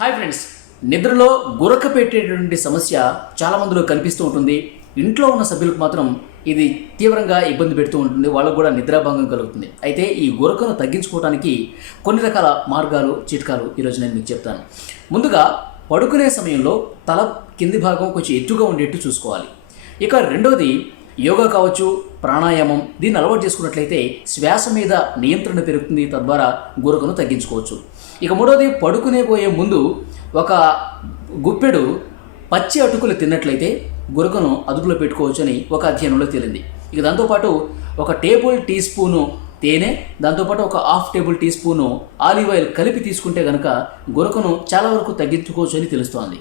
Hi friends, నిద్రలో గురక పెట్టేటువంటి సమస్య చాలా మందిలో కనిపిస్తూ ఉంటుంది. ఇంట్లో ఉన్న సభ్యులకు మాత్రం ఇది తీవ్రంగా ఇబ్బంది పెడుతూ ఉంటుంది. వాళ్ళకు కూడా నిద్రాభంగం కలుగుతుంది. అయితే ఈ గురకను తగ్గించుకోవడానికి కొన్ని రకాల మార్గాలు, చిట్కాలు ఈరోజు నేను మీకు చెప్తాను. ముందుగా పడుకునే సమయంలో తల కింది భాగం కొంచెం ఎత్తుగా ఉండేట్టు చూసుకోవాలి. ఇక రెండోది యోగా కావచ్చు, ప్రాణాయామం. దీన్ని అలవాటు చేసుకున్నట్లయితే శ్వాస మీద నియంత్రణ పెరుగుతుంది, తద్వారా గురకను తగ్గించుకోవచ్చు. ఇక మూడోది, పడుకునే పోయే ముందు ఒక గుప్పెడు పచ్చి అటుకులు తిన్నట్లయితే గురకను అదుపులో పెట్టుకోవచ్చు అని ఒక అధ్యయనంలో తేలింది. ఇక దాంతోపాటు ఒక టేబుల్ టీ స్పూను తేనె, దాంతోపాటు ఒక half table teaspoon olive oil కలిపి తీసుకుంటే కనుక గురకను చాలా వరకు తగ్గించుకోవచ్చు అని తెలుస్తోంది.